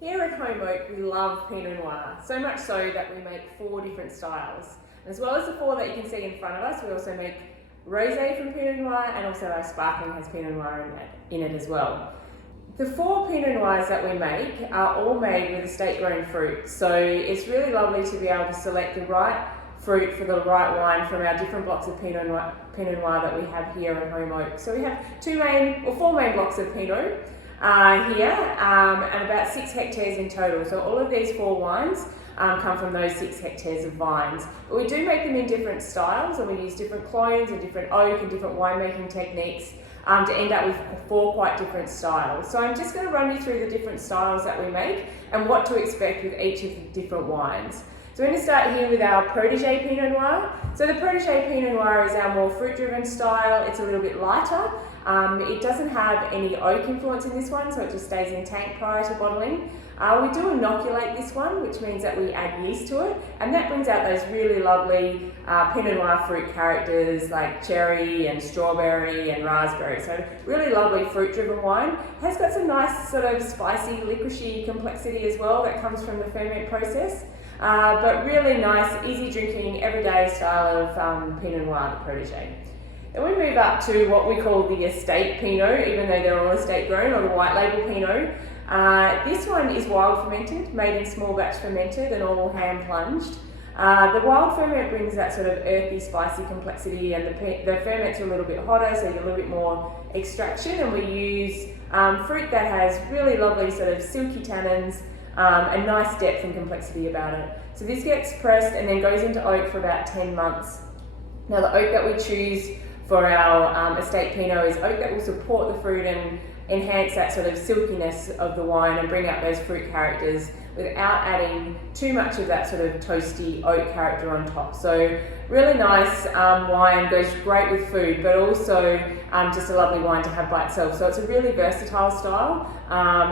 Here at Holm Oak, we love Pinot Noir, so much so that we make 4 different styles. As well as the 4 that you can see in front of us, we also make rosé from Pinot Noir, and also our sparkling has Pinot Noir in it as well. The 4 Pinot Noirs that we make are all made with estate-grown fruit, so it's really lovely to be able to select the right fruit for the right wine from our different blocks of Pinot Noir that we have here at Holm Oak. So we have 4 main blocks of Pinot here, and about 6 hectares in total. So all of these 4 wines come from those 6 hectares of vines. But we do make them in different styles, and we use different clones and different oak and different winemaking techniques to end up with 4 quite different styles. So I'm just going to run you through the different styles that we make and what to expect with each of the different wines. So we're going to start here with our Protégé Pinot Noir. So the Protégé Pinot Noir is our more fruit-driven style. It's a little bit lighter. It doesn't have any oak influence in this one, so it just stays in tank prior to bottling. We do inoculate this one, which means that we add yeast to it, and that brings out those really lovely Pinot Noir fruit characters like cherry and strawberry and raspberry. So really lovely fruit-driven wine. It has got some nice sort of spicy, licoricey complexity as well that comes from the ferment process. But really nice, easy drinking, everyday style of Pinot Noir, the Protégé. Then we move up to what we call the estate Pinot, even though they're all estate grown, or the white label Pinot. This one is wild fermented, made in small batch fermented and all hand plunged. The wild ferment brings that sort of earthy, spicy complexity, and the ferments are a little bit hotter, so you get a little bit more extraction, and we use fruit that has really lovely sort of silky tannins, and nice depth and complexity about it. So this gets pressed and then goes into oak for about 10 months. Now the oak that we choose for our estate Pinot is oak that will support the fruit and enhance that sort of silkiness of the wine and bring out those fruit characters without adding too much of that sort of toasty oak character on top. So really nice wine, goes great with food, but also just a lovely wine to have by itself. So it's a really versatile style.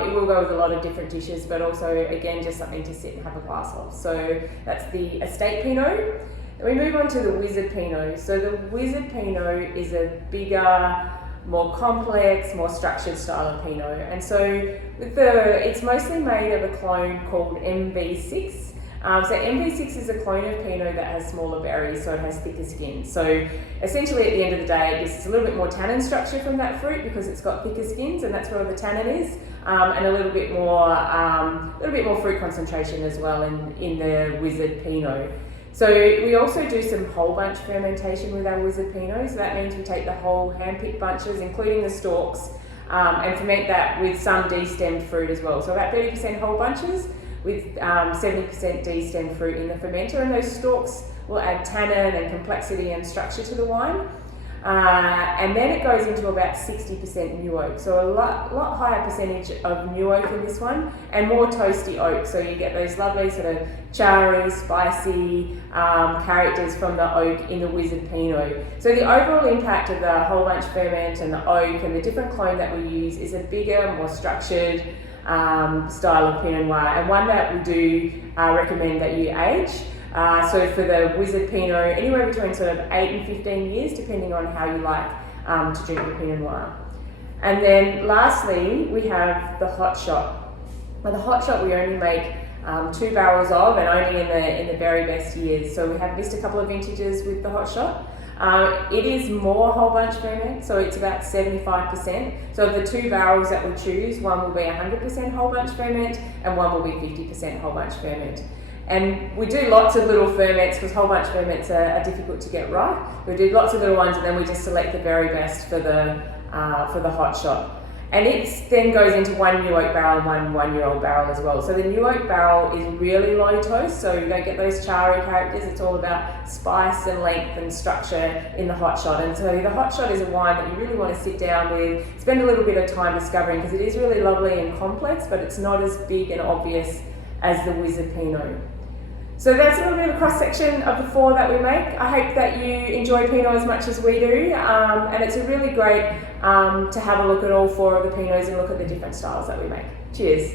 It will go with a lot of different dishes, but also again just something to sit and have a glass of. So that's the estate Pinot. Then we move on to the Wizard Pinot. So the Wizard Pinot is a bigger, more complex, more structured style of Pinot. And so it's mostly made of a clone called MV6. So MV6 is a clone of Pinot that has smaller berries, so it has thicker skin. So essentially at the end of the day, this is a little bit more tannin structure from that fruit because it's got thicker skins, and that's where the tannin is, and a little bit more fruit concentration as well in the Wizard Pinot. So we also do some whole bunch fermentation with our Wizard Pinot. So that means we take the whole hand-picked bunches, including the stalks, and ferment that with some destemmed fruit as well. So about 30% whole bunches with 70% destemmed fruit in the fermenter, and those stalks will add tannin and complexity and structure to the wine. And then it goes into about 60% new oak, so a lot higher percentage of new oak in this one, and more toasty oak, so you get those lovely sort of charry, spicy characters from the oak in the Wizard Pinot. So the overall impact of the whole bunch ferment and the oak and the different clone that we use is a bigger, more structured style of Pinot Noir, and one that we do recommend that you age. So for the Wizard Pinot, anywhere between sort of 8 and 15 years, depending on how you like to drink the Pinot Noir. And then lastly, we have the Hot Shot. Now the Hot Shot we only make 2 barrels of, and only in the very best years. So we have missed a couple of vintages with the Hot Shot. It is more whole bunch ferment, so it's about 75%. So of the 2 barrels that we choose, one will be 100% whole bunch ferment, and one will be 50% whole bunch ferment. And we do lots of little ferments because whole bunch ferments are difficult to get right. We do lots of little ones, and then we just select the very best for the Hot Shot. And it then goes into 1 new oak barrel and 1 1-year-old barrel as well. So the new oak barrel is really low toast, so you don't get those charry characters. It's all about spice and length and structure in the Hot Shot. And so the Hot Shot is a wine that you really want to sit down with, spend a little bit of time discovering, because it is really lovely and complex, but it's not as big and obvious as the Wizard Pinot. So that's a little bit of a cross-section of the 4 that we make. I hope that you enjoy Pinot as much as we do, and it's a really great to have a look at all 4 of the Pinots and look at the different styles that we make. Cheers.